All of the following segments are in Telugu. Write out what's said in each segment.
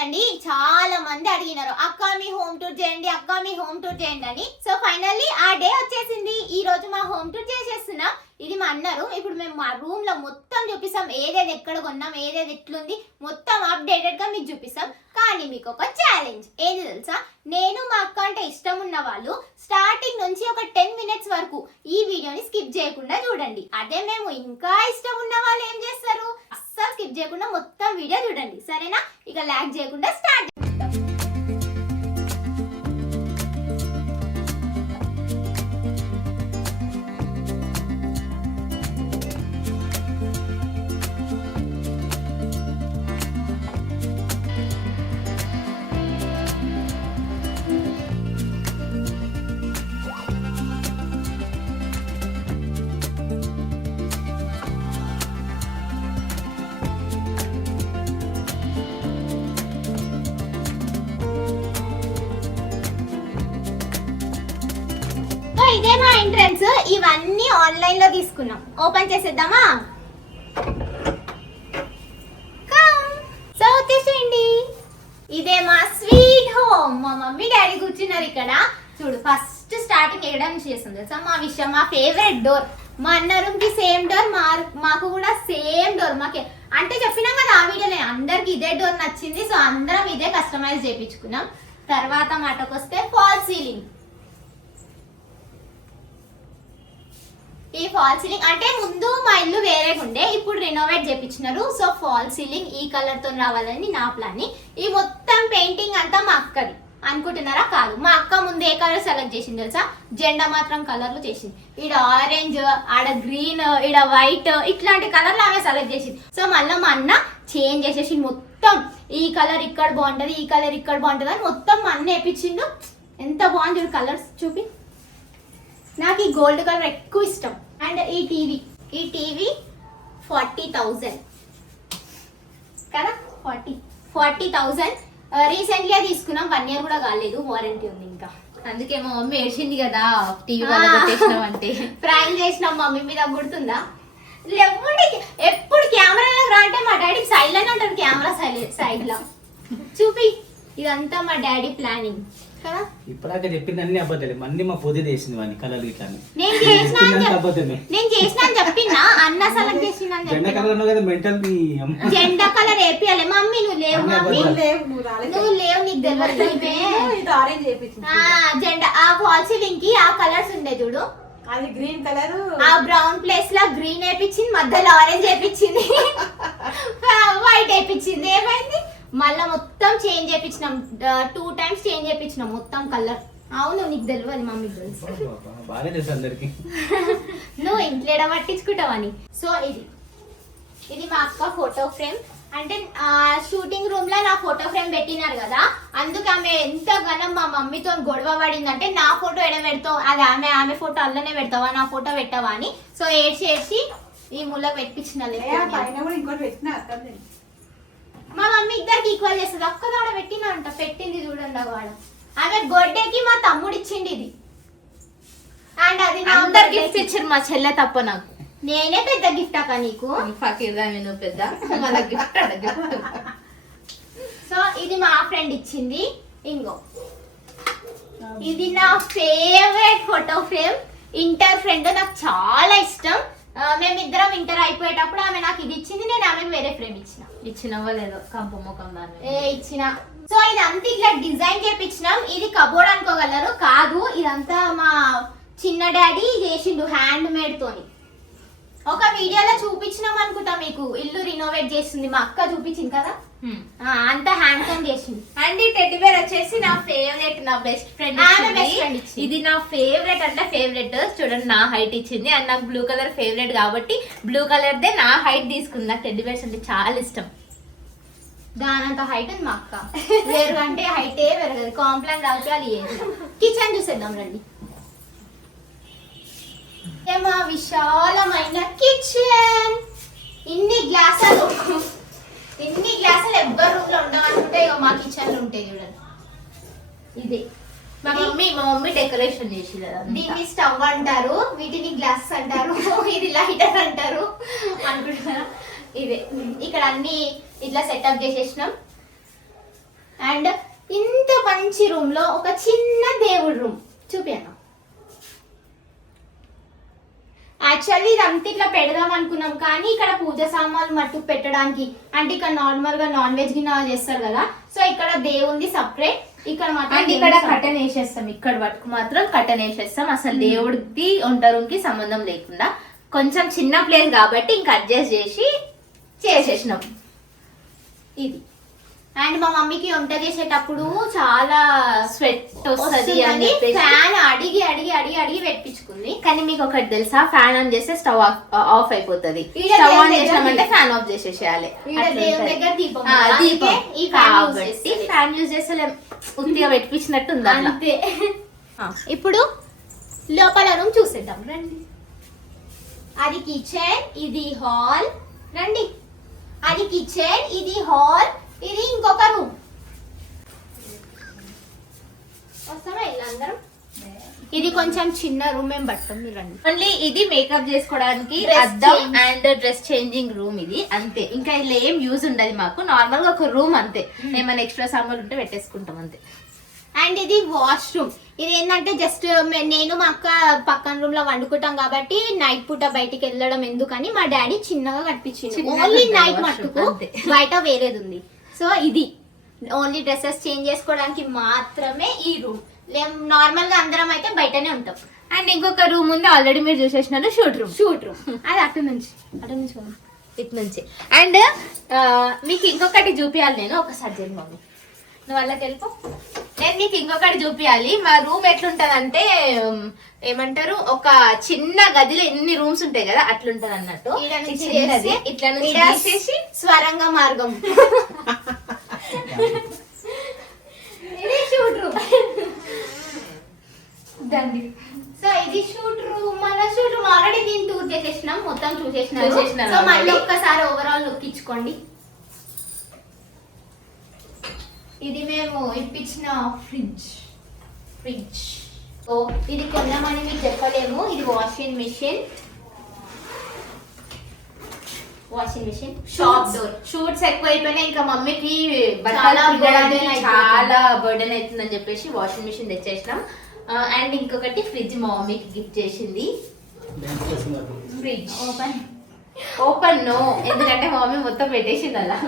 కదండి, చాలా మంది అడిగినారు అక్క మీ హోమ్ టూర్ చేయండి, అక్క మీ హోమ్ టూర్ చేయండి అని. సో ఫైనల్లీ ఆ డే వచ్చేసింది. ఈ రోజు మా హోమ్ టూర్ చేసేస్తున్నాం. ఇది మా అన్నారు. ఇప్పుడు మేము మా రూమ్ లో మొత్తం చూపిస్తాం, ఏదేది ఎక్కడ కొన్నాం, ఏదేది ఎట్లుంది మొత్తం అప్డేటెడ్ గా మీకు చూపిస్తాం. కానీ మీకు ఒక ఛాలెంజ్ ఏది తెలుసా, నేను మా అక్క అంటే ఇష్టం ఉన్న వాళ్ళు స్టార్టింగ్ నుంచి ఒక 10 మినిట్స్ వరకు ఈ వీడియోని స్కిప్ చేయకుండా చూడండి. అదే మేము ఇంకా ఇష్టం ఉన్న వాళ్ళు ఏం చేస్తారు, అస్సలు స్కిప్ చేయకుండా మొత్తం వీడియో చూడండి, సరేనా? ఇక లాగ్ చేయకుండా స్టార్ట్. ఇదే మా ఎంట్రన్స్. ఇవన్నీ ఆన్లైన్ లో తీసుకున్నాం. ఓపెన్ చేసేద్దామా? సో వచ్చేసేయండి. ఇదే మా స్వీట్ హోమ్. మా మమ్మీ డాడీ కూర్చున్నారు ఇక్కడ. చూడు, ఫస్ట్ స్టార్టింగ్ ఎక్కడ నుంచి చేస్తుంది తెలుసా? మా విషయం, మా ఫేవరెట్ డోర్. మా అన్న రూమ్ కి సేమ్ డోర్, మాకు కూడా సేమ్ డోర్. మాకే అంటే చెప్పినాం కదా ఆ వీడియోలో, అందరికి ఇదే డోర్ నచ్చింది. సో అందరం ఇదే కస్టమైజ్ చేయించుకున్నాం. తర్వాత మాటకు వస్తే ఫాల్ సీలింగ్. ఈ ఫాల్ సీలింగ్ అంటే ముందు మా ఇల్లు వేరేగా ఉండే, ఇప్పుడు రెనోవేట్ చేయించినారు. సో ఫాల్ సీలింగ్ ఈ కలర్ తో రావాలని నా ప్లాన్. ఈ మొత్తం పెయింటింగ్ అంతా మా అక్కది అనుకుంటున్నారా? కాదు, మా అక్క ముందు ఏ కలర్ సెలెక్ట్ చేసింది తెలుసా? జెండా మాత్రం కలర్లు చేసింది. ఈడ ఆరెంజ్, ఆడ గ్రీన్, ఈడ వైట్, ఇట్లాంటి కలర్లు ఆమె సెలెక్ట్ చేసింది. సో మళ్ళీ మా అన్న చేంజ్ చేసేసి మొత్తం ఈ కలర్ ఇక్కడ బాగుంటది, ఈ కలర్ ఇక్కడ బాగుంటది అని మొత్తం మా అన్న వేపించిండు. ఎంత బాగుంది కలర్స్ చూపి. నాకు ఈ గోల్డ్ కలర్ ఎక్కువ ఇష్టం. అండ్ ఈ టీవీ 40,000 కదా, 40,000 రీసెంట్లీ తీసుకున్నాం. 1 year కూడా కాలేదు, వారంటీ ఉంది ఇంకా. అందుకే మా మమ్మీ ఏడ్చింది కదా టీవీ వల్ల పెట్టేసినాం అంటే. ప్రాంక్ చేసినాం మమ్మీ మీద, గుర్తుందా? ఎప్పుడు కెమెరాలకు రా అంటే మా డాడీ సైడ్ లోనే ఉంటారు, కెమెరా సైడ్ లో చూపి. ఇదంతా మా డాడీ ప్లానింగ్ కదా. ఇప్పటిదాకా చెప్పింది అన్ని అబద్ధాలే. మళ్ళీ మా పొద్దు చేసింది వాడిని కలర్ ఇట్లా. నేను చేసిన అని చెప్పినా, అన్న సెలెక్ట్ చేసిన జెండా కలర్ కదా మెంటల్. జెండా కలర్ వేపియాలి. మమ్మీ నువ్వు లేవు, మమ్మీ నువ్వు లేవు, నీకు తెలియదు. జెండా ఆ ఫాల్ సీలింగ్ కి ఆ కలర్స్ ఉండే చూడు, అది గ్రీన్ కలర్. ఆ బ్రౌన్ ప్లేస్ లో గ్రీన్ వేపించింది, మధ్యలో ఆరెంజ్ వేపించింది, వైట్ వేపించింది. ఏమైంది? మళ్ళా మొత్తం చేంజ్ చేయించినాం. 2 times చేంజ్ చేయించినాం మొత్తం కలర్. అవును, నీకు తెలియదు, మమ్మీకి తెలుసు. బాగా తెలుసు అందరికి. నువ్వు ఇంట్లో పట్టించుకుంటావని. సో ఇది మా అక్క ఫోటో ఫ్రేమ్. అంటే షూటింగ్ రూమ్ లో నా ఫోటో ఫ్రేమ్ పెట్టినారు కదా, అందుకు ఆమె ఎంత ఘనం మా మమ్మీతో గొడవ పడిందంటే, నా ఫోటో ఎడ పెడతావు, అది ఆమె ఫోటో అల్లనే పెడతావా, నా ఫోటో పెట్టావా అని. సో ఏడ్చేసి ఈ ముళ్ళ పెట్టించిన. మా మమ్మీ ఇద్దరికి ఈక్వల్ చేస్తుంది. అక్క దాడ పెట్టినంట, పెట్టింది చూడండి వాడ. ఆమె బర్త్డేకి మా తమ్ముడు ఇచ్చిండి ఇది. అండ్ అది అందరు గిఫ్ట్ ఇచ్చారు, మా చెల్లె తప్ప. నాకు నేనే పెద్ద గిఫ్ట్ అక్క నీకు. నువ్వు పెద్ద గిఫ్ట్. సో ఇది మా ఫ్రెండ్ ఇచ్చింది. ఇంకో ఇది నా favourite photo frame. Inter friend, నాకు చాలా ఇష్టం. మేమిద్దరం ఇంటర్ అయిపోయేటప్పుడు ఆమె నాకు ఇది ఇచ్చింది, నేను ఆమెకు వేరే ఫ్రేమ్ ఇచ్చినవో లేదో కంప ముఖం దాన్ని ఇచ్చిన. సో ఇదంతా ఇట్లా డిజైన్ చేపించినాం. ఇది కబోర్డ్ అనుకోగలరు, కాదు, ఇదంతా మా చిన్న డాడీ చేసిండు హ్యాండ్ మేడ్ తోని. ఒక వీడియోలో చూపించినాం అనుకుంటా మీకు, ఇల్లు రినోవేట్ చేస్తుంది మా అక్క, చూపించింది కదా, అంతా హ్యాండ్ తోని చేసింది. అండ్ ఈ టెడ్డీ బేర్ వచ్చేసి నా ఫేవరెట్, నా బెస్ట్ ఫ్రెండ్. ఇది నా ఫేవరెట్ అంటే ఫేవరెట్. చూడండి, నా హైట్ ఇచ్చింది. అండ్ నాకు బ్లూ కలర్ ఫేవరెట్ కాబట్టి బ్లూ కలర్ దే నా హైట్ తీసుకుంది. నాకు టెడ్డీ బేర్స్ అంటే చాలా ఇష్టం. దానంత హైట్ ఉంది మా అక్క. వేరు అంటే హైటే పెరగదు, కాంప్లాన్ రావాలి. కిచెన్ చూసేద్దాం రండి. మా విశాలమైన కిచెన్. ఇన్ని గ్లాసులు ఎవ్వరు రూమ్ లో ఉండవనుకుంటే ఇక మా కిచెన్ లో ఉంటాయి చూడండి. ఇదే మా మమ్మీ డెకరేషన్ చేసి. దీన్ని స్టవ్ అంటారు, వీటిని గ్లాస్ అంటారు, ఇది లైటర్ అంటారు అనుకుంటున్నారా? ఇదే ఇక్కడ అన్ని ఇట్లా సెటప్ చేసేసినాం. అండ్ ఇంత మంచి రూమ్ లో ఒక చిన్న దేవుడి రూమ్ చూపాను. యాక్చువల్లీ ఇదంతా ఇట్లా పెడదాం అనుకున్నాం కానీ ఇక్కడ పూజ సామాన్లు మట్టుకు పెట్టడానికి, అంటే ఇక్కడ నార్మల్ గా నాన్ వెజ్ గిన్నె చేస్తారు కదా, సో ఇక్కడ దేవుంది సపరేట్, ఇక్కడ మాత్రం ఇక్కడ కటన్ వేసేస్తాం, ఇక్కడ వరకు మాత్రం కటన్ వేసేస్తాం. అసలు దేవుడికి వంట రూమ్ కి సంబంధం లేకుండా కొంచెం చిన్న ప్లేస్ కాబట్టి ఇంకా అడ్జస్ట్ చేసి చేసేసినాం ఇది. అండ్ మా మమ్మీకి వంట చేసేటప్పుడు చాలా స్వెట్ వస్తుంది అని చెప్పేసి ఫ్యాన్ అడిగి అడిగి అడిగి అడిగి పెట్టించుకుంది. కానీ మీకు ఒకటి తెలుసా, ఫ్యాన్ ఆన్ చేస్తే స్టవ్ ఆఫ్ అయిపోతుంది. ఈడ స్టవ్ ఆన్ దేవుని చేసామంటే దగ్గర ఫ్యాన్ ఆఫ్ చేసేసేయాలి. ఈడ దేవుని దగ్గర దీపం ఆ, కదా, దీపం అందుకే ఈ ఫ్యాన్ యూజ్ కాబట్టి చేస్తది. ఫ్యాన్ యూజ్ చేస్తే ఉత్తిగా పెట్టించినట్టు ఉంది అట్లా. అంతే. ఇప్పుడు లోపల రూమ్ చూసేద్దాం రండి. అది కిచెన్, ఇది హాల్. రండి, అది కిచెన్, ఇది హాల్, ఇది ఇంకొక రూమ్. వస్తామా ఇలా అందరం? ఇది కొంచెం చిన్న రూమ్, మేము పడతాం, మీరు రండి. ఓన్లీ ఇది మేకప్ చేసుకోవడానికి Dress అద్దం change. And dress changing room ఇది అంతే. ఇంకా ఇలా ఏం యూజ్ ఉండదు మాకు, నార్మల్ గా ఒక రూమ్ అంతే. ఏమైనా ఎక్స్ట్రా సామాన్లు ఉంటే పెట్టేసుకుంటాం అంతే. అండ్ ఇది వాష్రూమ్. ఇది ఏంటంటే జస్ట్ నేను మా అక్క పక్కన రూమ్ లో వండుకుంటాం కాబట్టి నైట్ పూట బయటికి వెళ్ళడం ఎందుకని మా డాడీ చిన్నగా కట్టించింది. చిన్నగా ఓన్లీ ఉంటుంది నైట్ washroom, మట్టుకు, అంతే. బయట వేరేది ఉంది. సో ఇది ఓన్లీ డ్రెస్సెస్ చేంజ్ చేసుకోవడానికి మాత్రమే ఈ రూమ్. నార్మల్ గా అందరం అయితే బయటనే ఉంటాం. అండ్ ఇంకొక రూమ్ ఉంది, ఆల్రెడీ మీరు చూసేసినారు, షూట్ రూమ్. షూట్ రూమ్ అది అటు నుంచి పోదాం. ఇటు నుంచి. అండ్ మీకు ఇంకొకటి చూపించాలి నేను, ఒకసారి చేయండి మమ్మీ, నువ్వు వాళ్ళకి వెళ్ళిపో. నేను మీకు ఇంకొకటి చూపించాలి. మా రూమ్ ఎట్లుంటదంటే ఏమంటారు, ఒక చిన్న గదిలో ఎన్ని రూమ్స్ ఉంటాయి కదా అట్లుంటది అన్నట్టు. ఈడ నుంచి చిన్నది. చేస్తే ఇట్లా నుంచి ఈడ తీసేసి స్వరంగ మార్గం. ఇది షూట్ రూమ్. దండి. సో ఇది షూట్ రూమ్. మన షూట్ రూమ్ ఆల్రెడీ దీన్ని టూర్ చేసేసినాం, మొత్తం చూసేసినాం. చూసేసినారు సో మళ్ళీ already. ఒక్కసారి ఓవరాల్ లుక్ ఇచ్చుకోండి. ఇది మేము ఇప్పించిన ఫ్రిడ్జ్. సో ఇది కొన్నామని మీకు చెప్పలేము. ఇది washing machine shop door. Shoots ఎక్కువ అయిపోయినాయి, ఇంకా మమ్మీకి చాలా బట్టలు పిండడానికి burden అయిపోతుంది. చాలా బర్డెన్ అవుతుందని చెప్పేసి వాషింగ్ మిషన్ తెచ్చేసినాం. అండ్ ఇంకొకటి ఫ్రిడ్జ్ మా మమ్మీకి గిఫ్ట్ చేసింది. ఫ్రిడ్జ్ ఓపెన్ నో, ఎందుకంటే మా మమ్మీ మొత్తం పెట్టేసింది అలా.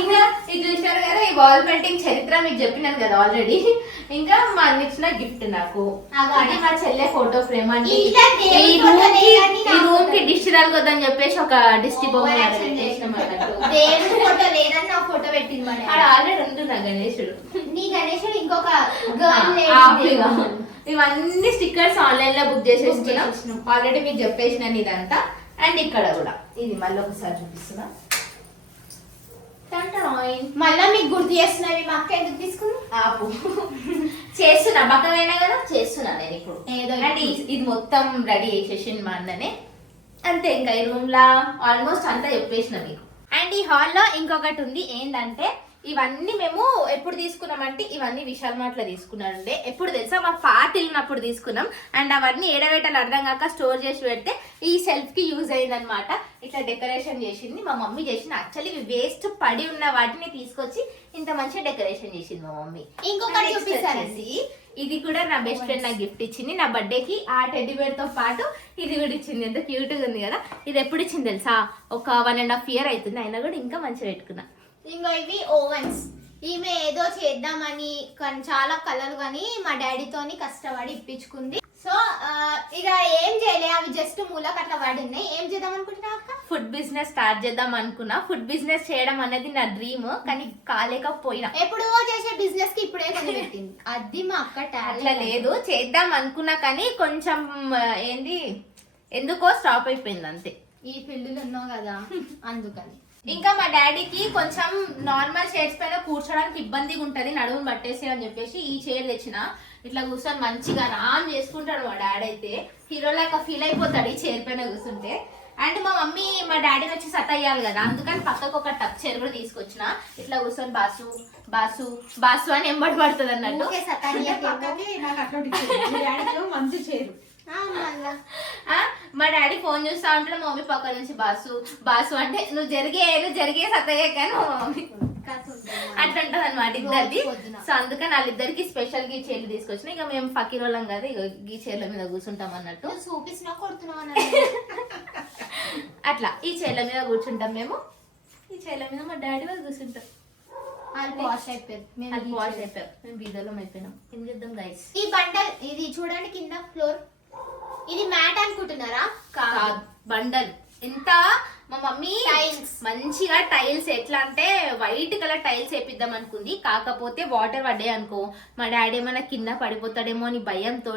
ఇంకా ఇది చూసారు కదా, ఈ వాల్ పెయింటింగ్ చరిత్ర మీకు చెప్పినాను కదా ఆల్రెడీ. ఇంకా మా అన్న ఇచ్చిన గిఫ్ట్ నాకు. అది మా చెల్లె ఫోటో ఫ్రేమ్. అంటే ఇలా దేవుడి photo లేదని ఈ నాకు రూమ్ కి దిష్టి తగలొద్దని చెప్పేసి ఒక దిష్టి బొమ్మ Overreaction పెట్టేసినాం అన్నట్టు. దేవుడి ఫోటో లేదని నా ఫోటో పెట్టింది మరి. ఆడ ఆల్రెడీ ఉంటున్నా గణేశుడు. నీ గణేశుడు ఇంకొక గర్ల్ హ్యాపీగా. ఇవన్నీ స్టిక్కర్స్ ఆన్లైన్ లో బుక్ చేసేసుకున్నాం. చేసేసినాం. ఆల్రెడీ మీకు చెప్పేసినాను ఇదంతా. అండ్ ఇక్కడ కూడా ఇది మళ్ళీ ఒకసారి చూపిస్తున్నా. మళ్ళా మీకు గుర్తు చేస్తున్నవి మా అక్క ఎందుకు తీసుకుంది? ఆపు. చేస్తున్నా, బక్కనైనా కదా చేస్తున్నా నేను ఇప్పుడు. ఏదో అండ్ ఇది మొత్తం రెడీ చేసేసింది మా అన్ననే. అంతే, ఇంకా ఈ రూమ్ లా ఆల్మోస్ట్ అంతా చెప్పేసిన మీకు. అండ్ ఈ హాల్లో ఇంకొకటి ఉంది. ఏంటంటే ఇవన్నీ మేము ఎప్పుడు తీసుకున్నామంటే ఇవన్నీ విశాల్ మార్ట్ లో తీసుకున్నానండి. ఎప్పుడు తెలుసా, మా పాత వెళ్ళినప్పుడు తీసుకున్నాం. అండ్ అవన్నీ ఏడవేటలు అర్థం కాక స్టోర్ చేసి పెడితే ఈ సెల్ఫ్ కి యూజ్ అయింది అనమాట. ఇట్లా డెకరేషన్ చేసింది మా మమ్మీ చేసింది. యాక్చువల్లీ ఇవి వేస్ట్ పడి ఉన్న వాటిని తీసుకొచ్చి ఇంత మంచిగా డెకరేషన్ చేసింది మా మమ్మీ. ఇంకొకటి Next చూపిస్తానండి. వచ్చేసి ఇది కూడా నా బెస్ట్ ఫ్రెండ్ నాకు గిఫ్ట్ ఇచ్చింది. నా బర్త్డేకి ఆ టెడ్డీ బేర్ తో పాటు ఇది కూడా ఇచ్చింది. ఎంత క్యూట్ గా ఉంది కదా. ఇది ఎప్పుడు ఇచ్చింది తెలుసా, ఒక 1.5 year అవుతుంది. అయినా కూడా ఇంకా మంచిగా పెట్టుకున్నా. ఇంకో ఇవి ఓవెన్స్. ఈమె ఏదో చేద్దామని చాలా కలర్ కానీ మా డాడీతోని కష్టపడి ఇప్పించుకుంది. సో ఇక ఏం చేయలే, అవి జస్ట్ మూలకు అట్లా పడినాయి. ఏం చేద్దాం అనుకుంటున్నా అక్క? ఫుడ్ బిజినెస్ స్టార్ట్ చేద్దాం అనుకున్నా. ఫుడ్ బిజినెస్ చేయడం అనేది నా డ్రీమ్, కానీ కాలేకపోయినా. ఎప్పుడో చేసే బిజినెస్ కి ఇప్పుడే కొని పెట్టింది. అది మా అక్క అట్లా టాలెంట్. లేదు, చేద్దాం అనుకున్నా కానీ కొంచెం ఏంది ఎందుకో స్టాప్ అయిపోయింది అంతే. ఈ ఫీల్డ్ లో ఉన్నావు కదా అందుకని. ఇంకా మా డాడీకి కొంచెం నార్మల్ చైర్స్ పైన కూర్చోడానికి ఇబ్బందిగా ఉంటది, నడుముని పట్టేసి అని చెప్పేసి ఈ చైర్ తెచ్చిన. ఇట్లా కూర్చొని మంచిగా ఆరామ్ చేసుకుంటాడు మా డాడీ. అయితే హీరో లాగా ఫీల్ అయిపోతాడు ఈ చైర్ పైన కూర్చుంటే. అండ్ మా మమ్మీ మా డాడీని వచ్చి సతయ్యాలి కదా, అందుకని పక్కకు ఒక టక్ చైర్ కూడా తీసుకొచ్చిన. ఇట్లా కూర్చొని బాసు బాసు బాసు అని ఎంబడి పడుతుంది అన్నట్టు. ఊరికే సతాయియకు. మంచి చేరు మా డాడీ ఫోన్ చూస్తా ఉంటాడు, మా మమ్మీ పక్క నుంచి బాసు బాసు అంటే నువ్వు జరిగే సతయ్యే కానీ మా మమ్మీ అట్లుంటది అనమాట ఇద్దరిది. పొద్దున. సో అందుకని వాళ్ళిద్దరికి స్పెషల్ గా ఈ చీరలు తీసుకొచ్చిన. ఇక మేము ఫకీర్ వాళ్ళం కదా, ఇక ఈ చీరల మీద కూర్చుంటాం అన్నట్టు. నువ్వు చూపించినా కొడుతున్నావు అట్లా ఈ చీరల మీద కూర్చుంటాం మేము. ఈ చీరల మీద మా డాడీ వాళ్ళు కూర్చుంటాం. వాళ్ళు వాష్ అయిపోయారు, మేము అది ఈ వాష్ చీర. అయిపోయాం, మేము బీదలో అయిపోయినాం. ఏం చేద్దాం గైస్. ఈ బండల్ ఇది చూడండి కింద ఫ్లోర్, ఇది మ్యాట్ అనుకుంటున్నారా? కాదు, బండల్. ఎంత మా మమ్మీ Tiles. మంచిగా టైల్స్ ఎట్లా అంటే వైట్ కలర్ టైల్స్ వేపిద్దాం అనుకుంది. కాకపోతే వాటర్ పడ్డాయి అనుకో మా డాడీ ఏమైనా కింద పడిపోతాడేమో అని భయంతో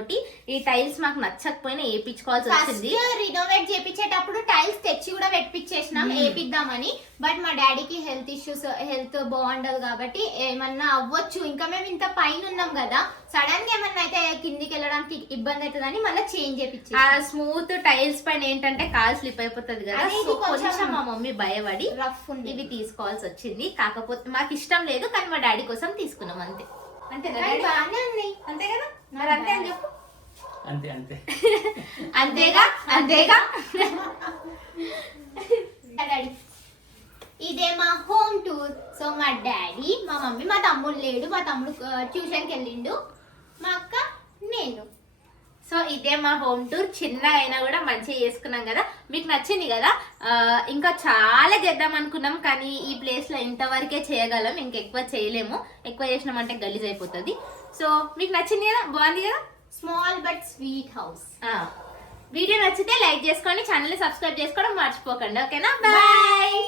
ఈ టైల్స్ మాకు నచ్చకపోయినా వేపించుకోవాల్సి ఫస్ట్ వచ్చింది. రినోవేట్ చేపించేటప్పుడు టైల్స్ తెచ్చి కూడా పెట్టించేసినాం వేపిద్దామని. బట్ మా డాడీకి హెల్త్ బాగుండదు కాబట్టి ఏమన్నా అవ్వచ్చు, ఇంకా మేము ఇంత పైన ఉన్నాం కదా, సడన్ గా ఏమన్నా అయితే కిందికి వెళ్ళడానికి ఇబ్బంది అవుతుందని మళ్ళీ చేంజ్ చేపించి ఆ స్మూత్ టైల్స్ పైన ఏంటంటే కాల్ స్లిప్ అయిపోతుంది కదా. అదే ఇది సో కొంచెం కొంచెం మా మమ్మీ భయపడి రఫ్ ఉంది. ఇవి తీసుకోవాల్సి వచ్చింది. కాకపోతే మాకు ఇష్టం లేదు, కానీ మా డాడీ కోసం తీసుకున్నాం అంతే. అంతేనా కానీ డాడీ? బాగానే ఉన్నాయి. అంతే కదా, మరి అంతే అని చెప్పు. అంతే అంతే అంతేగా అంతేగా. డాడీ ఇదే మా హోమ్ టూర్. సో మా డాడీ, మా మమ్మీ, మా తమ్ముడు లేడు, మా తమ్ముడు ట్యూషన్కి వెళ్ళిండు, మా అక్క, నేను. సో ఇదే మా హోమ్ టూర్. చిన్న అయినా కూడా మంచిగా చేసుకున్నాం కదా. మీకు నచ్చింది కదా. ఇంకా చాలా చేద్దాం అనుకున్నాం, కానీ ఈ ప్లేస్ లో ఇంతవరకే చేయగలం, ఇంకెక్కువ చేయలేము. ఎక్కువ చేసినామంటే గలీజ్ అయిపోతుంది. సో మీకు నచ్చింది కదా, బాగుంది కదా. Small but sweet house. Video నచ్చితే లైక్ చేసుకోండి, ఛానల్ ని సబ్స్క్రైబ్ చేసుకోవడం మర్చిపోకండి. ఓకేనా, బాయ్.